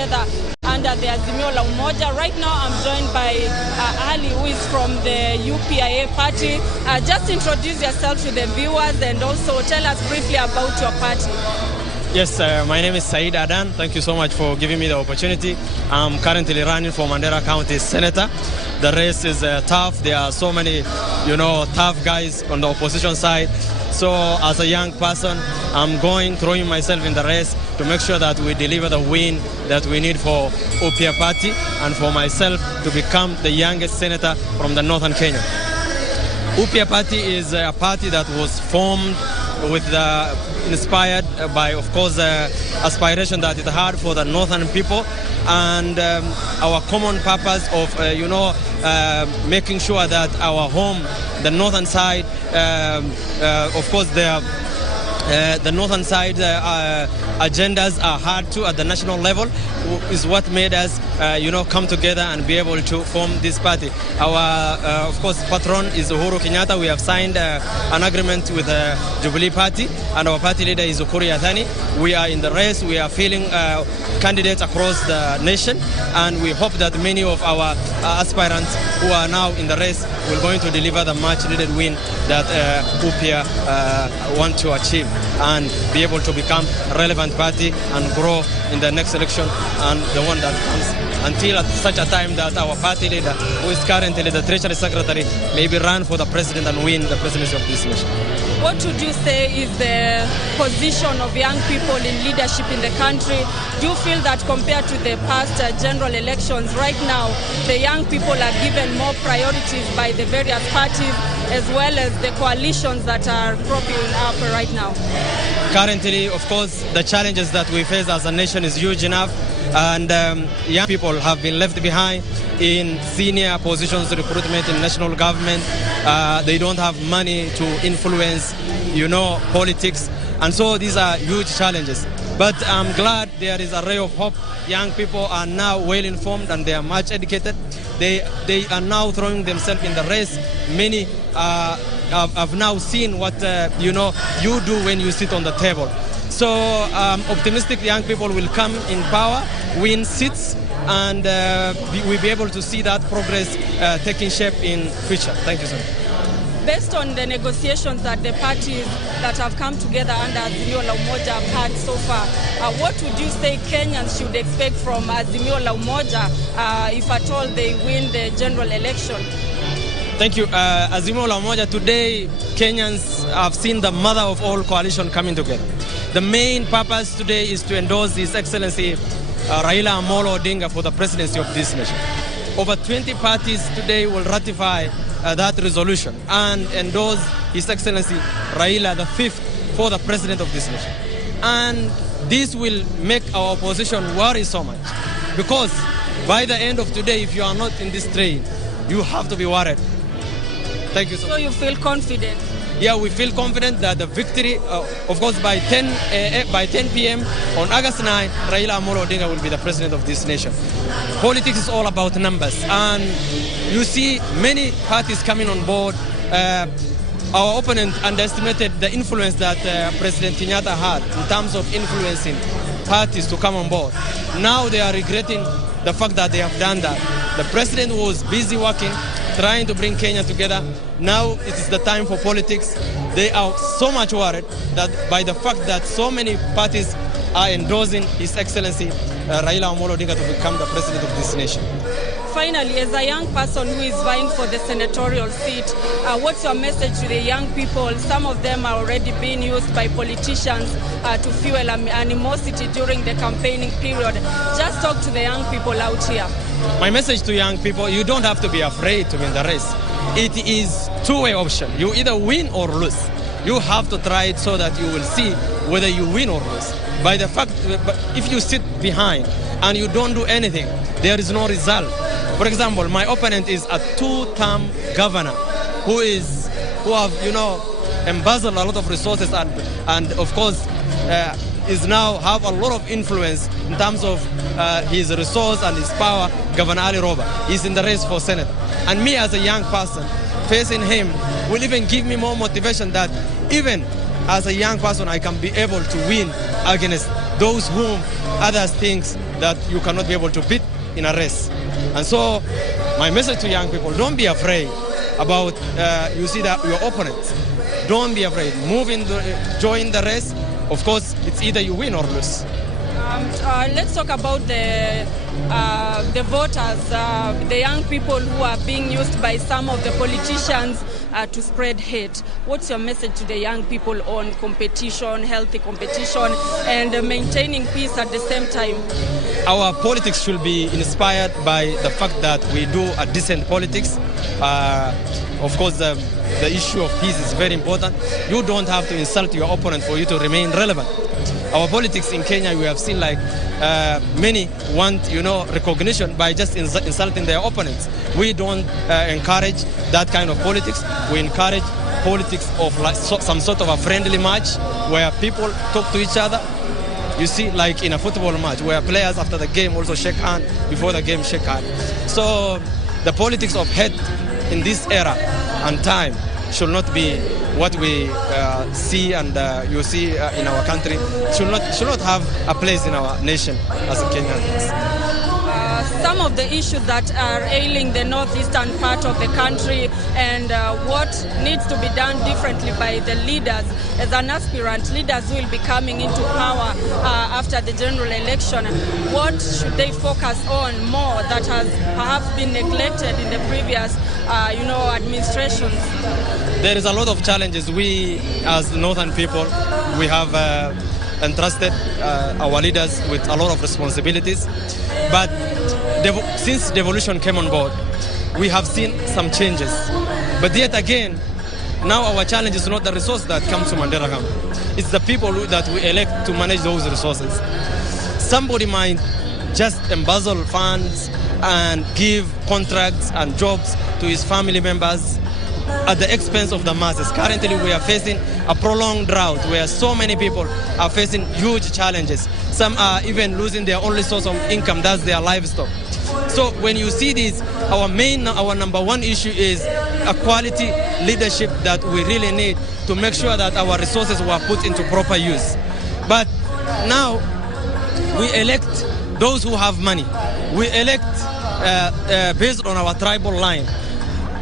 together under the Azimio la Umoja. Right now I'm joined by Ali, who is from the UPIA party. Just introduce yourself to the viewers and also tell us briefly about your party. Yes, my name is Said Adan. Thank you so much for giving me the opportunity. I'm currently running for Mandela County Senator. The race is tough. There are so many, tough guys on the opposition side. So as a young person, I'm throwing myself in the race to make sure that we deliver the win that we need for UPIA party and for myself to become the youngest senator from the northern Kenya. UPIA party is a party that was formed inspired by, of course, aspiration that it had for the northern people and our common purpose of, making sure that our home, the northern side, of course, the northern side agendas are hard to at the national level is what made us, come together and be able to form this party. Our, of course, patron is Uhuru Kenyatta. We have signed an agreement with the Jubilee Party, and our party leader is Ukuri Yathani. We are in the race. We are fielding candidates across the nation, and we hope that many of our aspirants who are now in the race will going to deliver the much-needed win that UPIA want to achieve and be able to become a relevant party and grow in the next election and the one that comes until at such a time that our party leader, who is currently the Treasury Secretary, maybe run for the president and win the presidency of this nation. What would you say is the position of young people in leadership in the country? Do you feel that compared to the past general elections, right now, the young people are given more priorities by the various parties as well as the coalitions that are cropping up right now? Currently, of course, the challenges that we face as a nation is huge enough, and young people have been left behind in senior positions, recruitment in national government. They don't have money to influence, politics. And so these are huge challenges. But I'm glad there is a ray of hope. Young people are now well informed and they are much educated. They are now throwing themselves in the race. Many have now seen what you do when you sit on the table. So optimistic young people will come in power, win seats, and we'll be able to see that progress taking shape in future. Thank you, sir. Based on the negotiations that the parties that have come together under Azimio la Umoja have had so far, what would you say Kenyans should expect from Azimio la Umoja if at all they win the general election? Thank you. Azimio la Umoja, today Kenyans have seen the mother of all coalition coming together. The main purpose today is to endorse His Excellency Raila Odinga for the presidency of this nation. Over 20 parties today will ratify that resolution and endorse His Excellency Raila the 5th for the president of this nation. And this will make our opposition worry so much, because by the end of today, if you are not in this train, you have to be worried. Thank you so much. So you feel confident? Yeah, we feel confident that the victory, of course, by 10 p.m. on August 9, Raila Odinga will be the president of this nation. Politics is all about numbers, and you see many parties coming on board. Our opponent underestimated the influence that President Kenyatta had in terms of influencing parties to come on board. Now they are regretting the fact that they have done that. The president was busy working, trying to bring Kenya together. Now it is the time for politics. They are so much worried that by the fact that so many parties are endorsing His Excellency Raila Odinga to become the president of this nation. Finally, as a young person who is vying for the senatorial seat, what's your message to the young people? Some of them are already being used by politicians to fuel animosity during the campaigning period. Just talk to the young people out here. My message to young people, you don't have to be afraid to win the race. It is two-way option. You either win or lose. You have to try it so that you will see whether you win or lose. By the fact, if you sit behind and you don't do anything, there is no result. For example, my opponent is a two-term governor who have embezzled a lot of resources and of course is now have a lot of influence in terms of his resource and his power. Governor Ali Roba is in the race for Senate, and me as a young person facing him will even give me more motivation that even as a young person I can be able to win against those whom others think that you cannot be able to beat in a race. And so my message to young people, don't be afraid about, you see that your opponents. Don't be afraid. Join the race. Of course, it's either you win or lose. Let's talk about the voters, the young people who are being used by some of the politicians to spread hate. What's your message to the young people on competition, healthy competition, and maintaining peace at the same time? Our politics should be inspired by the fact that we do a decent politics. Of course, the issue of peace is very important. You don't have to insult your opponent for you to remain relevant. Our politics in Kenya, we have seen like many want, recognition by just insulting their opponents. We don't encourage that kind of politics. We encourage politics of like some sort of a friendly match where people talk to each other. You see, like in a football match where players after the game also shake hands, before the game shake hands. So the politics of hate in this era and time should not be what we see and you see in our country. Should not have a place in our nation as a Kenyan. Some of the issues that are ailing the northeastern part of the country and what needs to be done differently by the leaders. As an aspirant, leaders will be coming into power after the general election. What should they focus on more that has perhaps been neglected in the previous administrations? There is a lot of challenges. We, as northern people, we have entrusted our leaders with a lot of responsibilities. But since devolution came on board, we have seen some changes. But yet again, now our challenge is not the resource that comes to Mandela camp. It's the people that we elect to manage those resources. Somebody might just embezzle funds and give contracts and jobs to his family members at the expense of the masses. Currently, we are facing a prolonged drought where so many people are facing huge challenges. Some are even losing their only source of income, that's their livestock. So when you see this, our number one issue is a quality leadership that we really need to make sure that our resources were put into proper use. But now we elect those who have money. We elect based on our tribal line.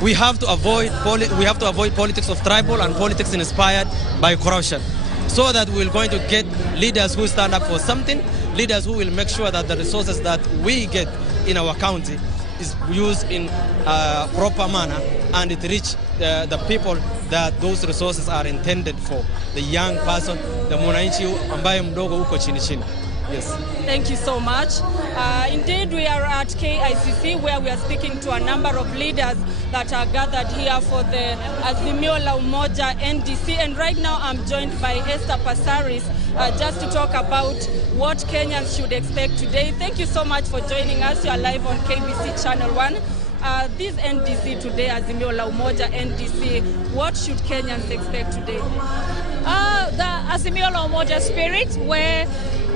We have to avoid politics of tribal and politics inspired by corruption, so that we're going to get leaders who stand up for something, leaders who will make sure that the resources that we get in our county is used in a proper manner and it reach the people that those resources are intended for. The young person, the mwananchi ambaye mdogo huko chini chini. Yes. Thank you so much. Indeed, we are at KICC where we are speaking to a number of leaders that are gathered here for the Azimio la Umoja NDC. And right now I'm joined by Esther Passaris just to talk about what Kenyans should expect today. Thank you so much for joining us. You are live on KBC Channel 1. This NDC today, Azimio la Umoja NDC, what should Kenyans expect today? The Azimio la Umoja spirit, where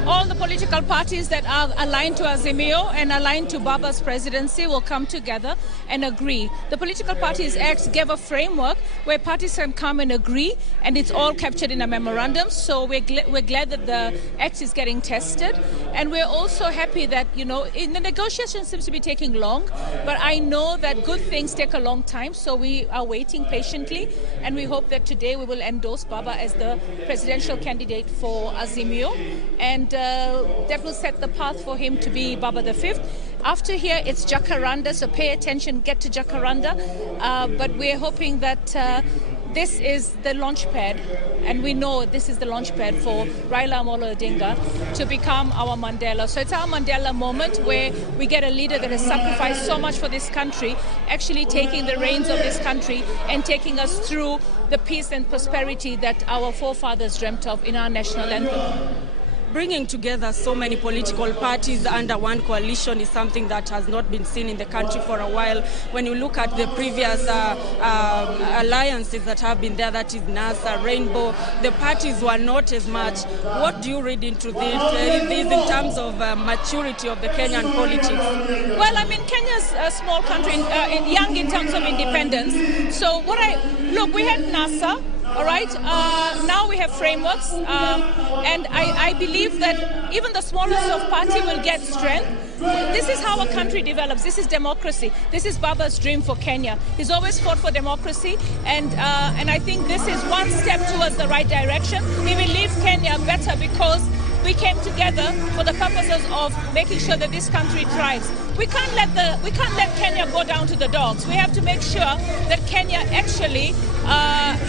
all the political parties that are aligned to Azimio and aligned to Baba's presidency will come together and agree. The Political Parties Act gave a framework where parties can come and agree, and it's all captured in a memorandum. So we're glad that the act is getting tested. And we're also happy that, the negotiation seems to be taking long, but I know that good things take a long time. So we are waiting patiently, and we hope that today we will endorse Baba as the presidential candidate for Azimio. And that will set the path for him to be Baba the Fifth. After here, it's Jacaranda, so pay attention, get to Jacaranda. But we're hoping that this is the launch pad, and we know this is the launch pad for Raila Odinga to become our Mandela. So it's our Mandela moment where we get a leader that has sacrificed so much for this country, actually taking the reins of this country and taking us through the peace and prosperity that our forefathers dreamt of in our national anthem. Bringing together so many political parties under one coalition is something that has not been seen in the country for a while. When you look at the previous alliances that have been there, that is NASA, Rainbow, the parties were not as much. What do you read into this in terms of maturity of the Kenyan politics? Well, Kenya's a small country, young in terms of independence. So we had NASA, All right. Now we have frameworks, and I believe that even the smallest of party will get strength. This is how a country develops. This is democracy. This is Baba's dream for Kenya. He's always fought for democracy, and I think this is one step towards the right direction. He will leave Kenya better because we came together for the purposes of making sure that this country thrives. We can't let Kenya go down to the dogs. We have to make sure that Kenya actually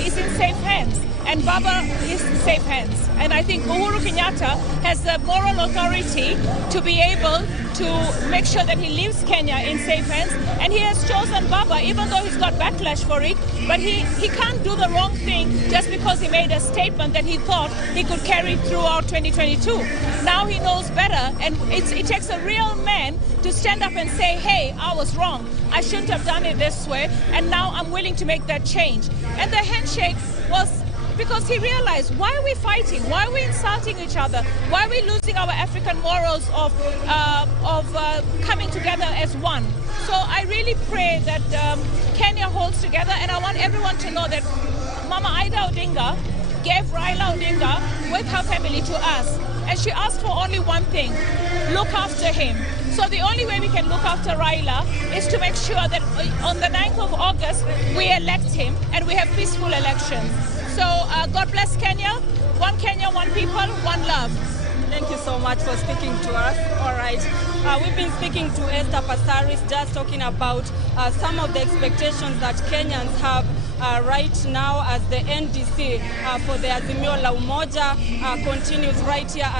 is in safe hands, and Baba is in safe hands. And I think Uhuru Kenyatta has the moral authority to be able to make sure that he leaves Kenya in safe hands. And he has chosen Baba, even though he's got backlash for it. But he can't do the wrong thing just because he made a statement that he thought he could carry throughout 2022. Now he knows better, and it takes a real man to stand up and say, hey, I was wrong. I shouldn't have done it this way, and now I'm willing to make that change. And the handshake was because he realized, why are we fighting? Why are we insulting each other? Why are we losing our African morals of coming together as one? So I really pray that Kenya holds together, and I want everyone to know that Mama Ida Odinga gave Raila Odinga with her family to us. And she asked for only one thing: look after him. So the only way we can look after Raila is to make sure that on the 9th of August, we elect him and we have peaceful elections. So God bless Kenya. One Kenya, one people, one love. Thank you so much for speaking to us. All right. We've been speaking to Esther Passaris, just talking about some of the expectations that Kenyans have right now as the NDC for the Azimio la Umoja continues right here at